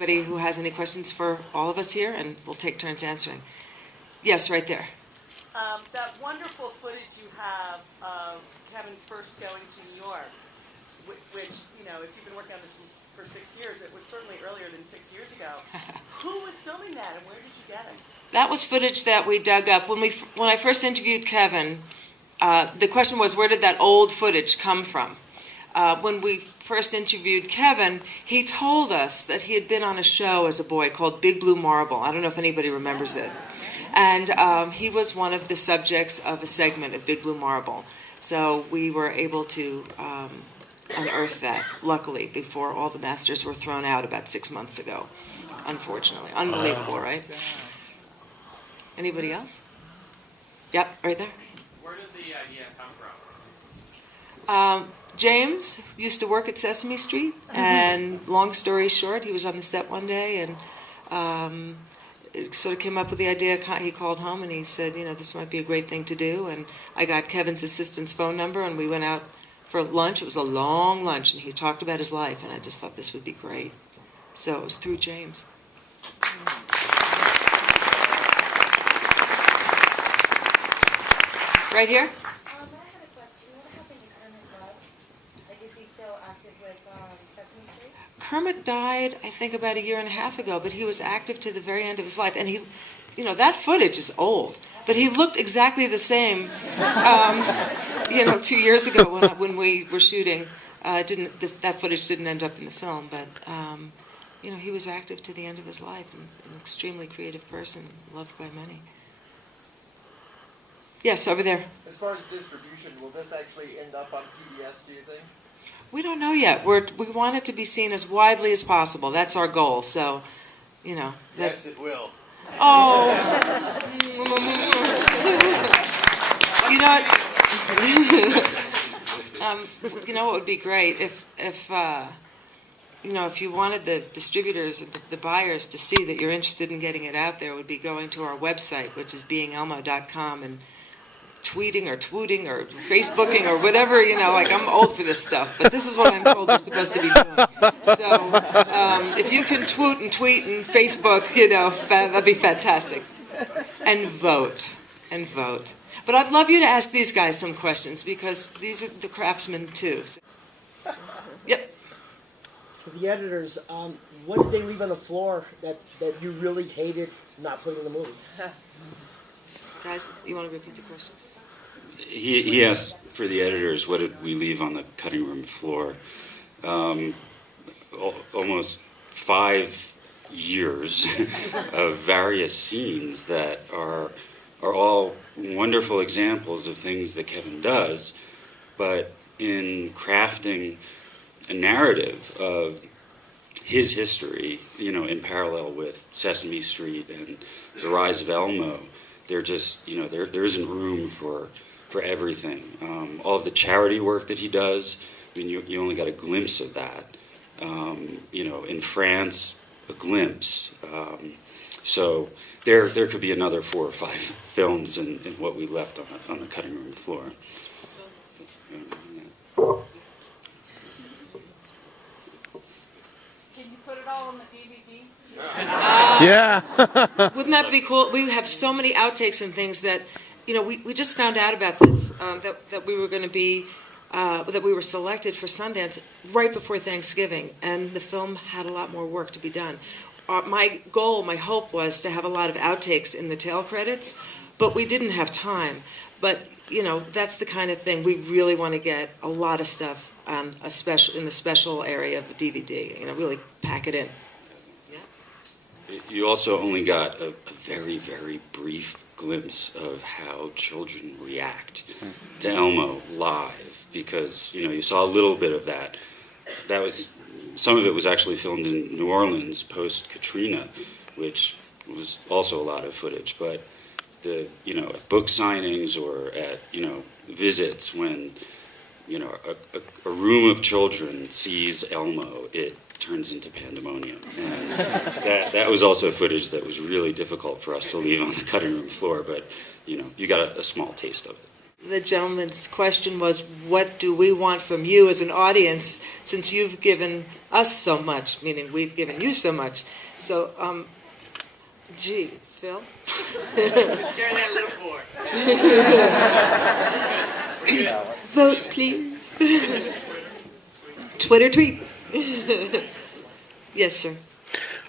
Anybody who has any questions for all of us here, and we'll take turns answering. Yes, right there. That wonderful footage you have of Kevin first going to New York, which, you know, if you've been working on this for 6 years, it was certainly earlier than 6 years ago. Who was filming that, and where did you get it? That was footage that we dug up. When I first interviewed Kevin, the question was, where did that old footage come from? When we first interviewed Kevin, he told us that he had been on a show as a boy called Big Blue Marble. I don't know if anybody remembers it. And he was one of the subjects of a segment of Big Blue Marble. So we were able to unearth that, luckily, before all the masters were thrown out about 6 months ago, unfortunately. Unbelievable, right? Anybody else? Yep, right there. Where did the idea come from? James used to work at Sesame Street, and long story short, he was on the set one day, and it sort of came up with the idea. He called home and he said, you know, this might be a great thing to do, and I got Kevin's assistant's phone number, and we went out for lunch. It was a long lunch, and he talked about his life, and I just thought this would be great. So it was through James. Right here? I had a question. What happened to Kermit Love? Like, is he still active with Sesame Street? Kermit died, I think, about 1.5 years ago, but he was active to the very end of his life. And he, you know, that footage is old, but he looked exactly the same, 2 years ago when we were shooting. That footage didn't end up in the film, but, he was active to the end of his life, and an extremely creative person, loved by many. Yes, over there. As far as distribution, will this actually end up on PBS, do you think? We don't know yet. We want it to be seen as widely as possible. That's our goal. So, you know. Yes, it will. Oh. You know what would be great if you wanted the distributors, the buyers, to see that you're interested in getting it out there, would be going to our website, which is beingelmo.com, and tweeting or twooting or Facebooking or whatever, like I'm old for this stuff, but this is what I'm told we're supposed to be doing. So if you can tweet and Facebook, that'd be fantastic. And vote. But I'd love you to ask these guys some questions, because these are the craftsmen too. Yep. For the editors, what did they leave on the floor that you really hated not putting in the movie? Guys, you want to repeat the question? He asked for the editors, what did we leave on the cutting room floor? Almost 5 years of various scenes that are all wonderful examples of things that Kevin does, but in crafting a narrative of his history, in parallel with Sesame Street and the rise of Elmo, there isn't room for everything. All of the charity work that he does, you only got a glimpse of that. In France, a glimpse. So there could be another 4 or 5 films in what we left on the cutting room floor. Can you put it all on the DVD? Yeah. Wouldn't that be cool? We have so many outtakes and things that, we just found out about this, that we were going to be, that we were selected for Sundance right before Thanksgiving, and the film had a lot more work to be done. My hope was to have a lot of outtakes in the tail credits, but we didn't have time. But, that's the kind of thing we really want to get a lot of stuff in the special area of the DVD, really pack it in. You also only got a very, very brief glimpse of how children react to Elmo live, because you saw a little bit of that. Some of it was actually filmed in New Orleans post Katrina, which was also a lot of footage. But at book signings or at visits, when a room of children sees Elmo, it turns into pandemonium. And that was also footage that was really difficult for us to leave on the cutting room floor, but you got a small taste of it. The gentleman's question was, what do we want from you as an audience, since you've given us so much, meaning we've given you so much. So, gee, Phil? Just turn that little forward. Vote, please. Twitter tweet. Yes, sir.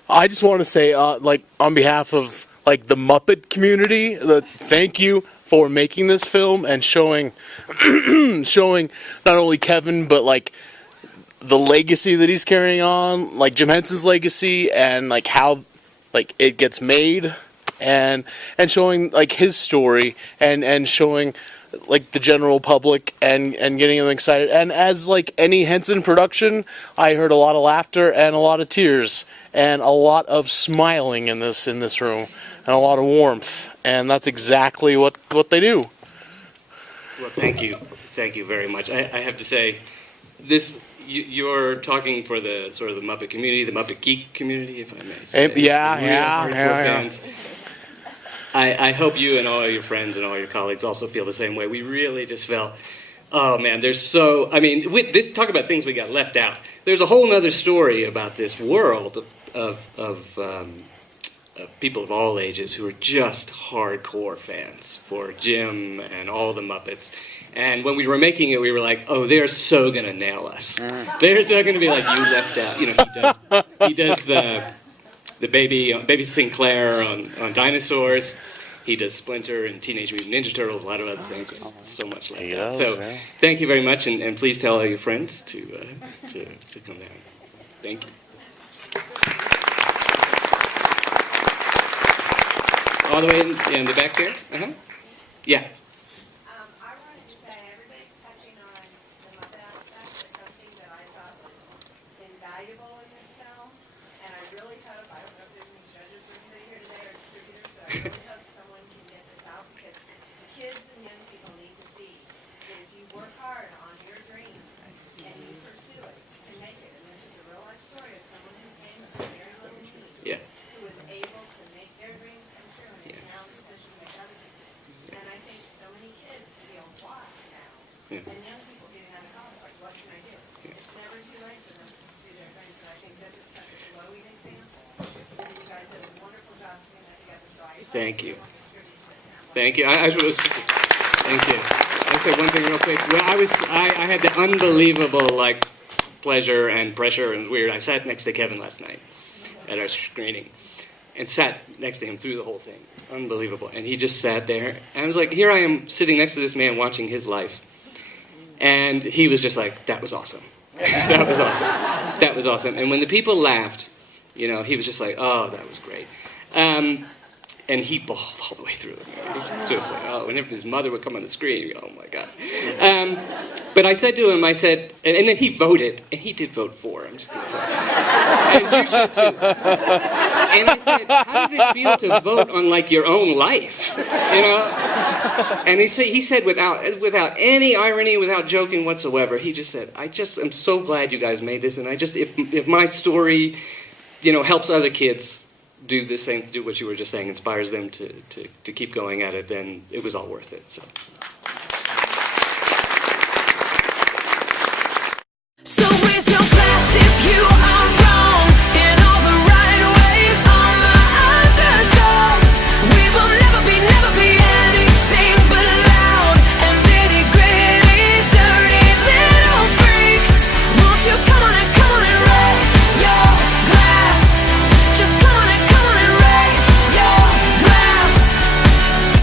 I just want to say, like, on behalf of like the Muppet community, thank you for making this film and showing not only Kevin but like the legacy that he's carrying on, like Jim Henson's legacy, and like how like it gets made, and showing like his story, and showing like the general public and getting them excited. And as like any Henson production, I heard a lot of laughter and a lot of tears and a lot of smiling in this room and a lot of warmth, and that's exactly what they do. Well, thank you very much. I have to say, you're talking for the sort of the Muppet community, the Muppet geek community, if I may say. Yeah. Fans. I hope you and all your friends and all your colleagues also feel the same way. We really just felt, oh man, talk about things we got left out. There's a whole other story about this world of people of all ages who are just hardcore fans for Jim and all the Muppets. And when we were making it, we were like, oh, they're so going to nail us. They're so going to be like, you left out. You know, he does the baby Sinclair on dinosaurs. He does Splinter and Teenage Mutant Ninja Turtles, a lot of other things. Just so much left out. So thank you very much, and please tell all your friends to come down. Thank you. All the way in the back there? Uh-huh. Yeah. I wanted to say everybody's touching on the Muppet aspect, but something that I thought was invaluable in this film, and I really hope, I don't know if there's any judges or anybody here today or distributors, but I really hope someone can get this out, because the kids and young people need to see that if you work hard on your dream and you pursue it, you can make it. And this is a real life story of someone who came from very little means, Yeah. who was able to make their dreams come true, and is now in a position to make others. And I think so many kids feel lost now, Yeah. and young people getting out of college, like, what can I do? It's never too late for them to pursue their dreams, so I think this is such a glowing example. And you guys did a wonderful job putting that together, so I Thank you. want to distribute it. Thank you. Thank you. I'll say one thing real quick. Well, I had the unbelievable pleasure and pressure and weird. I sat next to Kevin last night at our screening, and sat next to him through the whole thing. Unbelievable. And he just sat there, and I was like, here I am sitting next to this man watching his life, and he was just like, that was awesome. That was awesome. That was awesome. And when the people laughed, he was just like, oh, that was great. And he bawled all the way through it. Just like, oh, whenever his mother would come on the screen, you go, oh my God. But I said to him, and then he voted, and he did vote for. I'm just going to tell you. And you should too. And I said, how does it feel to vote on your own life? And he said without any irony, without joking whatsoever, he just said, I'm so glad you guys made this, and if my story, helps other kids do the same, do what you were just saying, inspires them to keep going at it, then it was all worth it. So